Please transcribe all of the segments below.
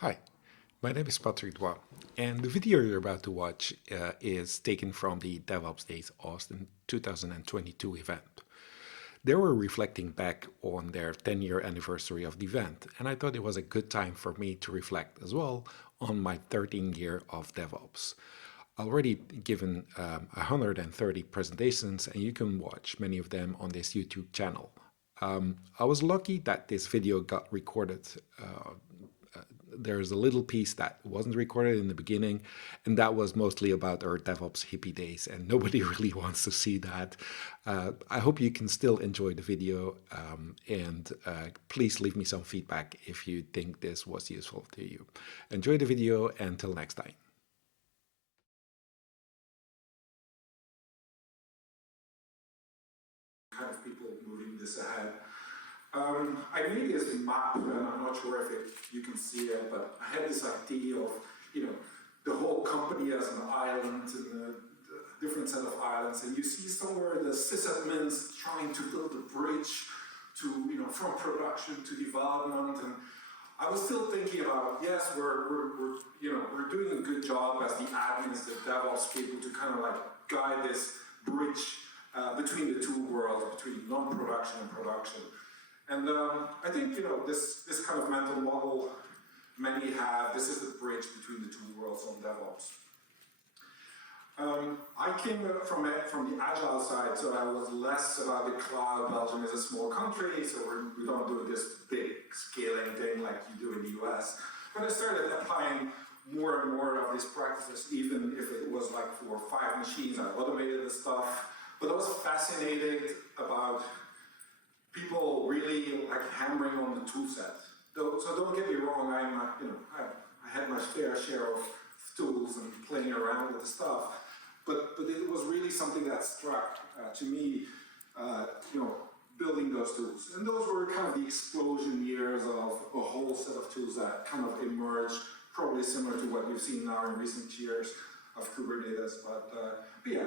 Hi, my name is Patrick Dois, and the video you're about to watch is taken from the DevOps Days Austin 2022 event. They were reflecting back on their 10-year anniversary of the event, and I thought it was a good time for me to reflect as well on my 13 year of DevOps. Already given 130 presentations, and you can watch many of them on this YouTube channel. I was lucky that this video got recorded. There's a little piece that wasn't recorded in the beginning, and that was mostly about our DevOps hippie days, and nobody really wants to see that. I hope you can still enjoy the video, and please leave me some feedback if you think this was useful to you. Enjoy the video, and until next time. Kind of people moving this ahead. I made this map, and I'm not sure if you can see it, but I had this idea of, the whole company as an island and a different set of islands, and you see somewhere the sysadmins trying to build a bridge to, from production to development, and I was still thinking about, yes, we're doing a good job as the admins, the DevOps people, to kind of like guide this bridge between the two worlds, between non-production and production. And I think, this kind of mental model many have, this is the bridge between the two worlds on DevOps. I came from the agile side, so I was less about the cloud. Belgium is a small country, so we don't do this big scaling thing like you do in the US. But I started applying more and more of these practices, even if it was like for 5 machines. I automated the stuff, but I was fascinated about people really like hammering on the tool set. So don't get me wrong, I had my fair share of tools and playing around with the stuff, but it was really something that struck to me, building those tools. And those were kind of the explosion years of a whole set of tools that kind of emerged, probably similar to what you've seen now in recent years of Kubernetes. But yeah,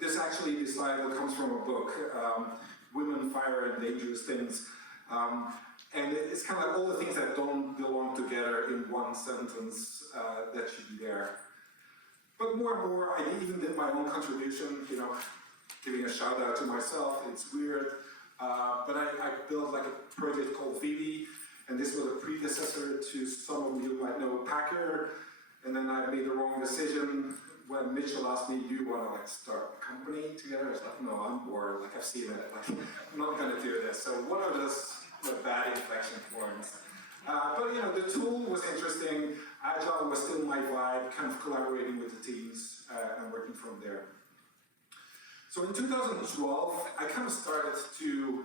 this slide comes from a book, Women, Fire, and Dangerous Things. And it's kind of like all the things that don't belong together in one sentence that should be there. But more and more, I even did my own contribution, giving a shout out to myself. It's weird, but I built like a project called Vivi, and this was a predecessor to some of you might know Packer. And then I made the wrong decision when Mitchell asked me, "Do you want to like start a company together?" I was like, "No, I'm bored. Like I've seen it. Like I'm not going to do this." So one of those bad inflection points. But the tool was interesting. Agile was still my vibe, kind of collaborating with the teams and working from there. So in 2012, I kind of started to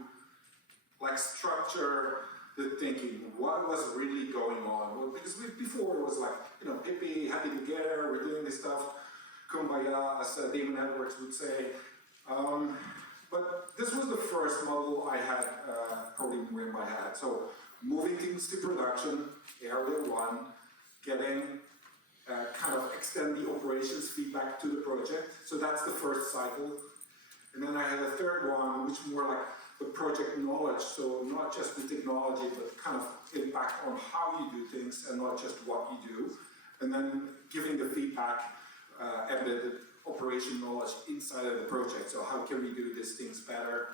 like structure the thinking. What was really going on? Well, because before it was like, hippie, happy together, we're doing this stuff, kumbaya, as Damon Edwards would say. But this was the first model I had probably in my head. So moving things to production, area one, getting kind of extend the operations feedback to the project. So that's the first cycle. And then I had a third one, which more like the project knowledge. So not just the technology, but kind of impact on how you do things and not just what you do. And then giving the feedback and the operation knowledge inside of the project. So how can we do these things better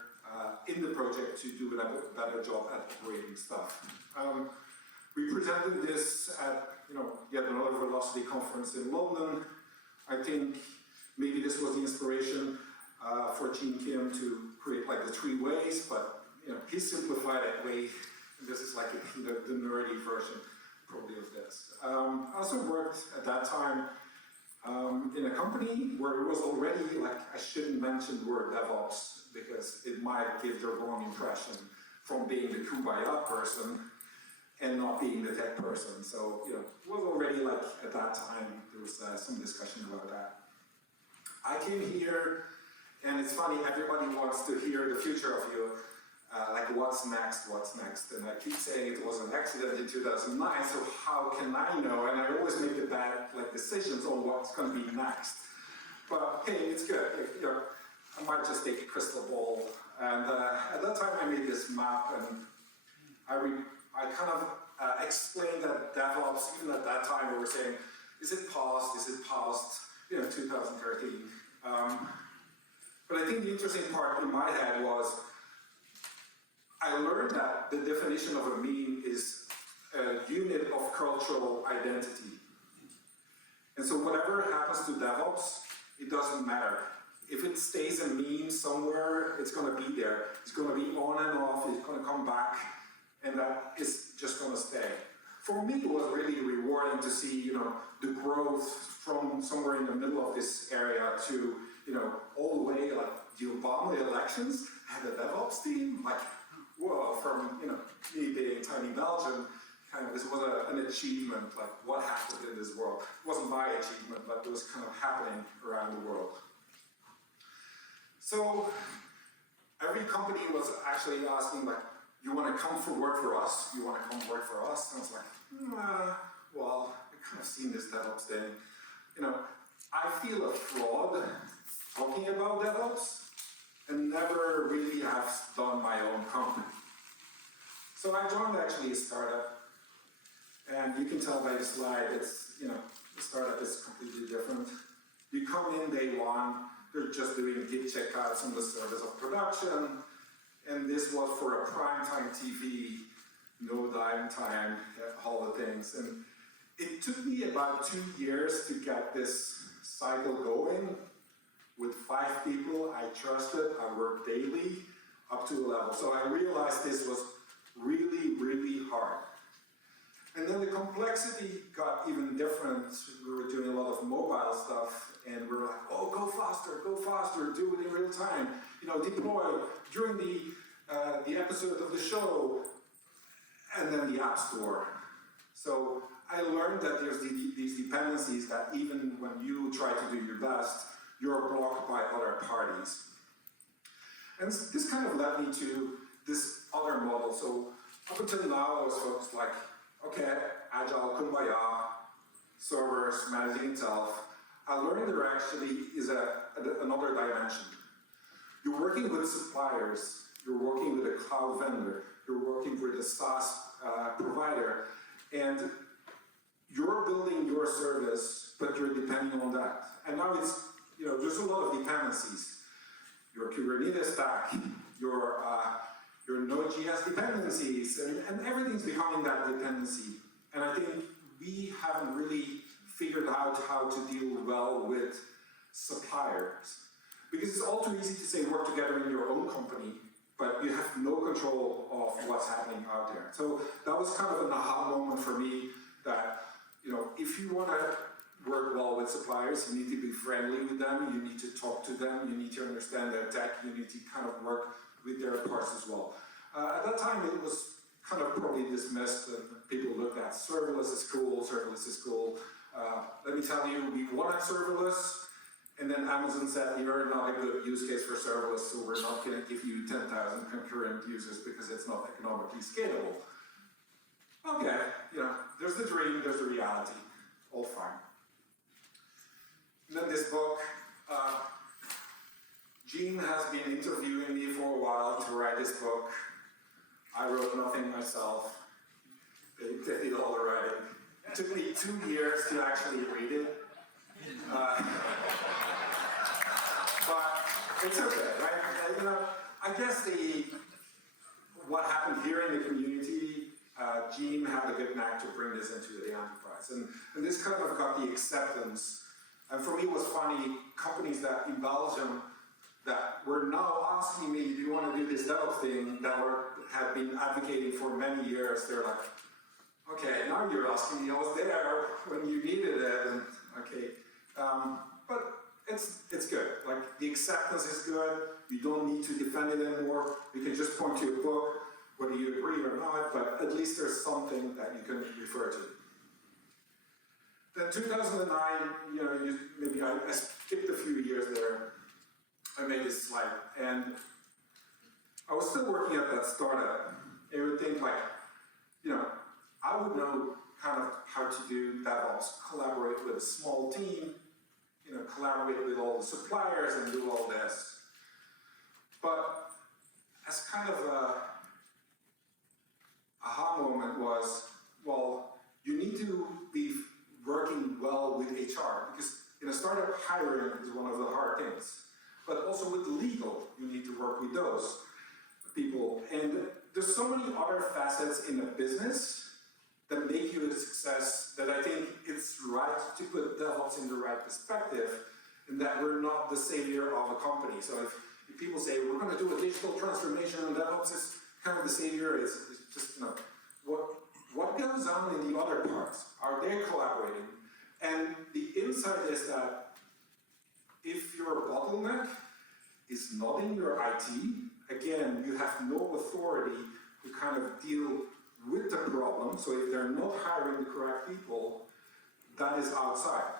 in the project to do a better job at operating stuff. We presented this at yet another Velocity conference in London. I think maybe this was the inspiration for Gene Kim to create like the 3 ways, but he simplified it way. This is like the nerdy version probably of this. I also worked at that time in a company where it was already like, I shouldn't mention the word DevOps because it might give the wrong impression from being the kumbaya person and not being the tech person. So, it was already like at that time, there was some discussion about that. I came here, and it's funny, everybody wants to hear the future of you, like what's next, and I keep saying it was an accident in 2009, so how can I know? And I always make the bad decisions on what's going to be next. But hey, it's good. I might just take a crystal ball. And at that time, I made this map, and I kind of explain that DevOps, even at that time, we were saying, is it past? Is it past? 2013. But I think the interesting part in my head was I learned that the definition of a meme is a unit of cultural identity. And so whatever happens to DevOps, it doesn't matter. If it stays a meme somewhere, it's going to be there. It's going to be on and off. It's going to come back, and that is just going to stay. For me, it was really rewarding to see, the growth from somewhere in the middle of this area to, all the way, like the Obama elections had a DevOps team. Like, whoa! From me being tiny Belgium, kind of this was an achievement. Like, what happened in this world? It wasn't my achievement, but it was kind of happening around the world. So every company was actually asking, like, you want to come for work for us? You want to come work for us? And I was like, well, I've kind of seen this DevOps thing. I feel a fraud talking about DevOps and never really have done my own company. So I joined actually a startup, and you can tell by the slide, it's, the startup is completely different. You come in day one, they're just doing git checkouts on the service of production, and this was for a primetime TV, no downtime, all the things. And it took me about 2 years to get this cycle going with 5 people I trusted. I worked daily up to a level. So I realized this was really, really hard. And then the complexity got even different. We were doing a lot of mobile stuff, and we were like, oh, go faster, do it in real time. Deploy during the episode of the show, and then the App Store. So I learned that there's these dependencies that even when you try to do your best, you're blocked by other parties. And this kind of led me to this other model. So up until now, I was focused like, okay, Agile, Kumbaya, servers, managing itself. I learned there actually is another dimension. You're working with suppliers, you're working with a cloud vendor, you're working with a SaaS provider, and you're building your service, but you're depending on that. And now it's, there's a lot of dependencies. Your Kubernetes stack, your Node.js dependencies, and everything's becoming that dependency. And I think we haven't really figured out how to deal well with suppliers. Because it's all too easy to say work together in your own company, but you have no control of what's happening out there. So that was kind of an aha moment for me that, if you want to work well with suppliers, you need to be friendly with them, you need to talk to them, you need to understand their tech, you need to kind of work with their parts as well. At that time, it was kind of probably dismissed, and people looked at serverless is cool, serverless is cool. Let me tell you, we wanted serverless, and then Amazon said, you're not a good use case for serverless, so we're not going to give you 10,000 concurrent users because it's not economically scalable. Okay, there's the dream, there's the reality, all fine. And then this book, Gene has been interviewing me for a while to write this book. I wrote nothing myself. They did all the writing. It took me 2 years to actually read it. But it's okay, right? I guess what happened here in the community, Gene had a good knack to bring this into the enterprise. And this kind of got the acceptance. And for me, it was funny, companies that in Belgium that were now asking me, do you want to do this DevOps thing, that had been advocating for many years. They're like, okay, now you're asking me, I was there when you needed it, and okay. But it's good. Like, the acceptance is good. You don't need to defend it anymore. You can just point to a book, whether you agree or not, but at least there's something that you can refer to. Then 2009, maybe I skipped a few years there. I made this slide, and I was still working at that startup. And you would think like, I would know kind of how to do DevOps, collaborate with a small team, collaborate with all the suppliers and do all this. But as kind of a aha moment was, well, you need to be working well with HR, because in a startup, hiring is one of the hard things. But also with legal, you need to work with those people. And there's so many other facets in a business that make you a success that I think it's right to put DevOps in the right perspective, and that we're not the savior of a company. So if people say, we're going to do a digital transformation and DevOps is kind of the savior, it's just, you know, what goes on in the other parts? Are they collaborating? And the insight is that if your bottleneck is not in your IT, again, you have no authority to kind of deal with the problem. So if they're not hiring the correct people, that is outside.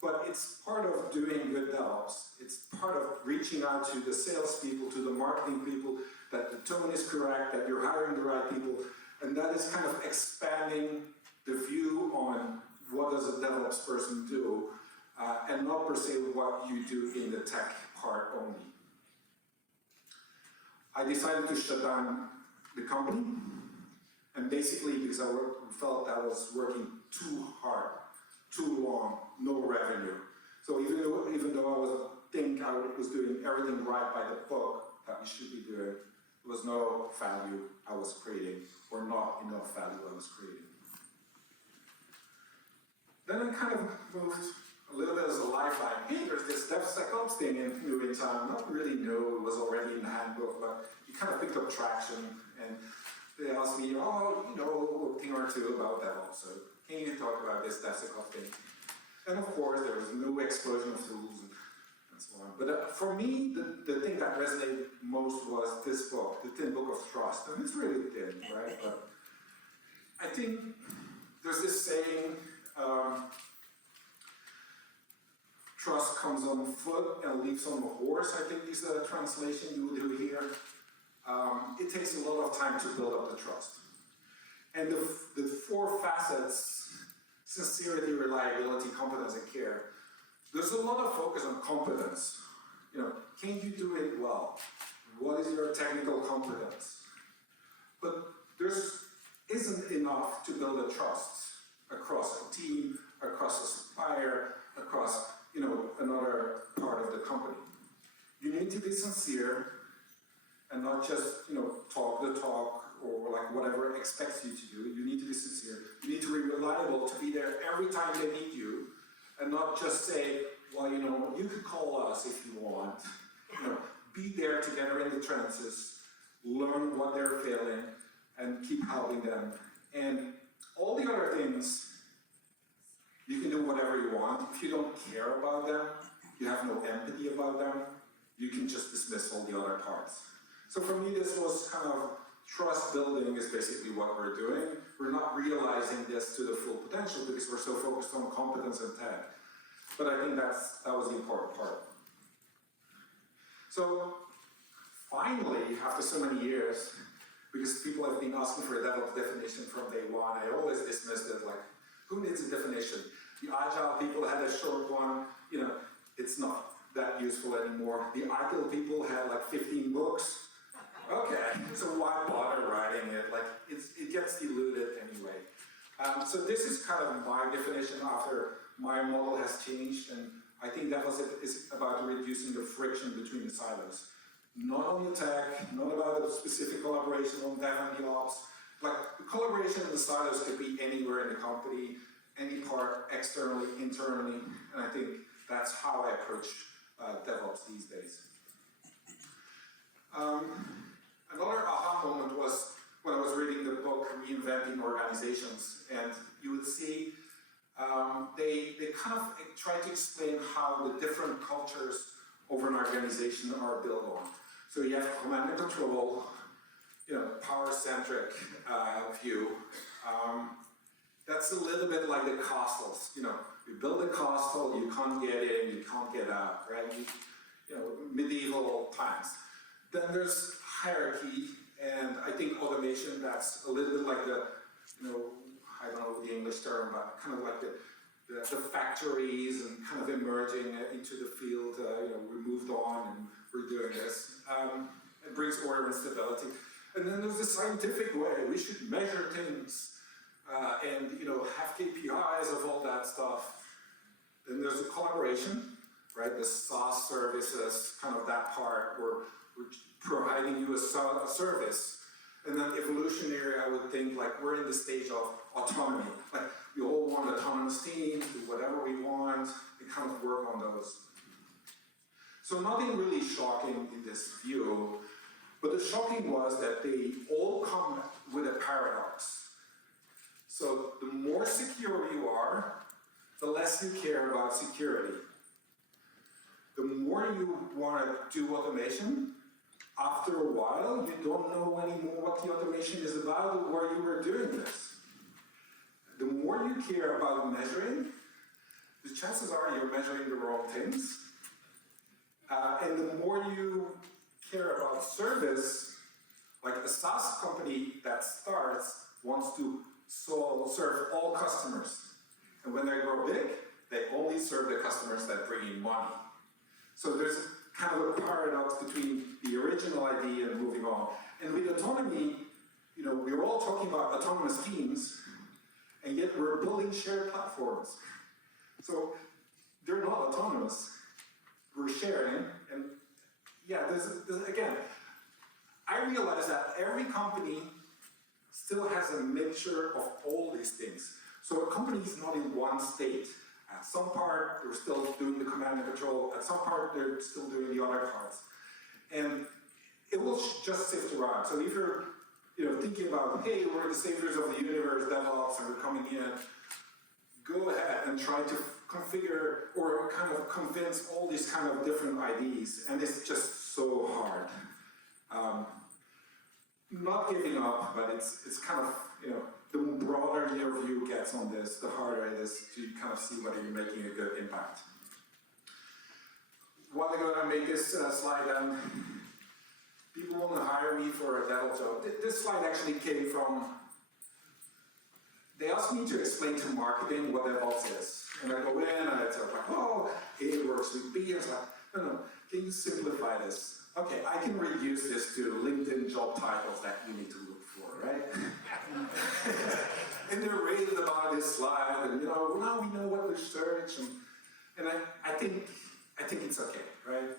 But it's part of doing good DevOps. It's part of reaching out to the salespeople, to the marketing people, that the tone is correct, that you're hiring the right people, and that is kind of expanding the view on what does a DevOps person do, and not per se what you do in the tech part only. I decided to shut down the company, and basically because I felt I was working too hard, too long, no revenue. So even though I was doing everything right by the book that we should be doing, there was no value I was creating, or not enough value I was creating. Then I kind of moved a little bit as a lifeline. Hey, there's this DevSecOps thing in New England. Not really new, it was already in the handbook, but it kind of picked up traction. And they asked me, oh, you know, a thing or two about DevOps. So can you talk about this DevSecOps thing? And of course, there was no explosion of tools and so on. But for me, the thing that resonated most was this book, The Thin Book of Trust. And it's really thin, right? But I think there's this saying, trust comes on foot and leaps on a horse, I think is the translation you would do here. It takes a lot of time to build up the trust. And the four facets, sincerity, reliability, competence, and care, there's a lot of focus on competence. You know, can you do it well? What is your technical competence? But there isn't enough to build a trust across a team, across a supplier, across, you know, another part of the company. You need to be sincere and not just, you know, talk the talk or like whatever expects you to do. You need to be sincere. You need to be reliable, to be there every time they need you, and not just say, well, you know, you could call us if you want. You know, be there together in the trenches, learn what they're feeling, and keep helping them. And all the other things, you can do whatever you want. If you don't care about them, you have no empathy about them, you can just dismiss all the other parts. So for me, this was kind of trust building is basically what we're doing. We're not realizing this to the full potential because we're so focused on competence and tech. But I think that was the important part. So finally, after so many years, because people have been asking for a DevOps definition from day one, I always dismissed it like, who needs a definition? The Agile people had a short one, you know, it's not that useful anymore. The Agile people had like 15 books. Okay, so why bother writing it? Like, it gets diluted anyway. So this is kind of my definition after my model has changed, and I think that is about reducing the friction between the silos. Not on the tech, not about the specific collaboration on dev and DevOps. Like, the collaboration in the silos could be anywhere in the company, any part, externally, internally, and I think that's how I approach DevOps these days. Another aha moment was when I was reading the book Reinventing Organizations, and you would see they kind of try to explain how the different cultures of an organization are built on. So you have command and control, you know, power-centric view. That's a little bit like the castles. You know, you build a castle, you can't get in, you can't get out, right? You know, medieval times. Then there's hierarchy, and I think automation, that's a little bit like the, you know, I don't know the English term, but kind of like the factories and kind of emerging into the field. You know, we moved on and we're doing this. It brings order and stability. And then there's the scientific way. We should measure things. and have KPIs of all that stuff. Then there's the collaboration, right? The SaaS services, kind of that part where we're providing you a service. And then evolutionary, I would think like we're in the stage of autonomy. Like we all want autonomous teams, do whatever we want, and kind of work on those. So nothing really shocking in this view, but the shocking was that they all come with a paradox. So the more secure you are, the less you care about security. The more you want to do automation, after a while, you don't know anymore what the automation is about or where you were doing this. The more you care about measuring, the chances are you're measuring the wrong things. And the more you care about service, like a SaaS company that starts wants to serve all customers. And when they grow big, they only serve the customers that bring in money. So there's kind of a paradox between the original idea and moving on. And with autonomy, we're all talking about autonomous teams, and yet we're building shared platforms. So they're not autonomous. We're sharing, and yeah, again, I realize that every company still has a mixture of all these things. So a company is not in one state. At some part, they're still doing the command and control. At some part, they're still doing the other parts. And it will just sift around. So if you're thinking about, hey, we're the saviors of the universe, DevOps, and we're coming in, go ahead and try to configure or kind of convince all these kind of different IDs. And it's just so hard. Not giving up, but it's kind of, the broader your view gets on this, the harder it is to kind of see whether you're making a good impact. A while ago, I made this slide, and people want to hire me for a DevOps job. This slide actually came from, they asked me to explain to marketing what DevOps is. And I go in, and it's like, oh, A works with B. It's like, no, can you simplify this? Okay, I can reduce this to LinkedIn job titles that you need to look for, right? And they're raving about this slide, and now we know what to search, and I think it's okay, right?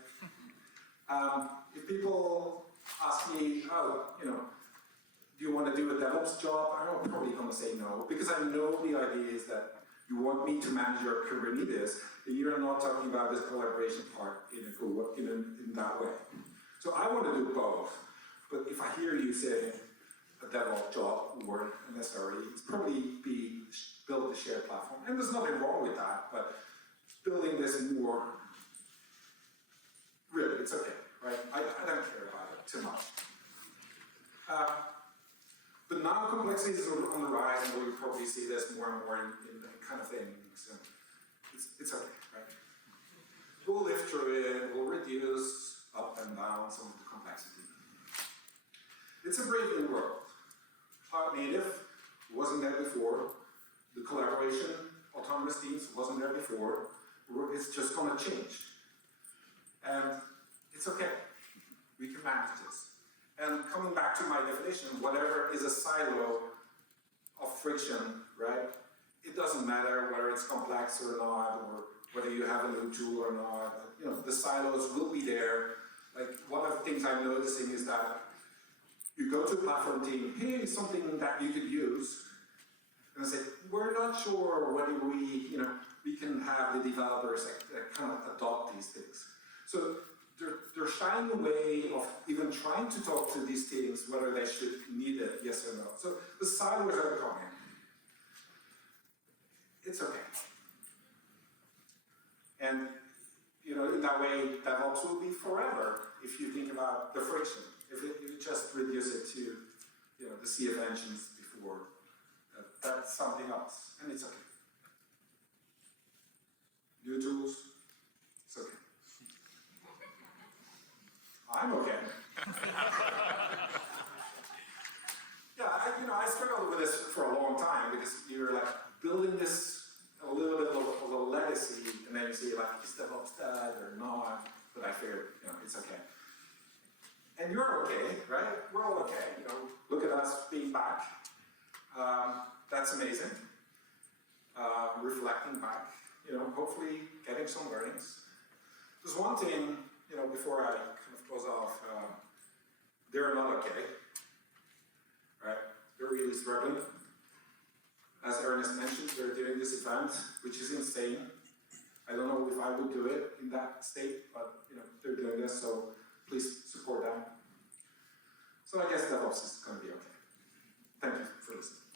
If people ask me, do you want to do a DevOps job? I'm probably going to say no, because I know the idea is that you want me to manage your Kubernetes, and you're not talking about this collaboration part in that way. So I want to do both, but if I hear you say a DevOps job or an SRE, it's probably build a shared platform. And there's nothing wrong with that, but building this more, really, it's okay, right? I don't care about it too much. But now complexity is on the rise, and we'll probably see this more and more in that kind of thing. So it's okay, right? We'll live through it, we'll reduce up and down some of the complexity. It's a brave new world. Cloud native wasn't there before. The collaboration, autonomous teams wasn't there before. It's just going to change. And it's okay. We can manage this. And coming back to my definition, whatever is a silo of friction, right? It doesn't matter whether it's complex or not, or whether you have a new tool or not. The silos will be there. Like, one of the things I'm noticing is that you go to a platform team, hey, something that you could use, and say, we're not sure whether we can have the developers kind of adopt these things. So they're shying away of even trying to talk to these teams whether they should need it, yes or no. So the silos are coming. It's okay. And in that way, DevOps will be forever if you think about the friction. If you just reduce it to the sea of engines before, that's something else, and it's okay. New tools, it's okay. I'm okay. Yeah, I struggled with this for a long time because you're like building this a little bit of a legacy, and then you see like, is DevOps dead or not? But I figured, it's okay. And you're okay, right? We're all okay. Look at us being back. The that's amazing. Reflecting back, hopefully getting some learnings. There's one thing, before I kind of close off, they're not okay, right? They're really struggling. As Ernest mentioned, they're doing this event, which is insane. I don't know if I would do it in that state, but they're doing this, so please support them. So I guess DevOps is going to be okay. Thank you for listening.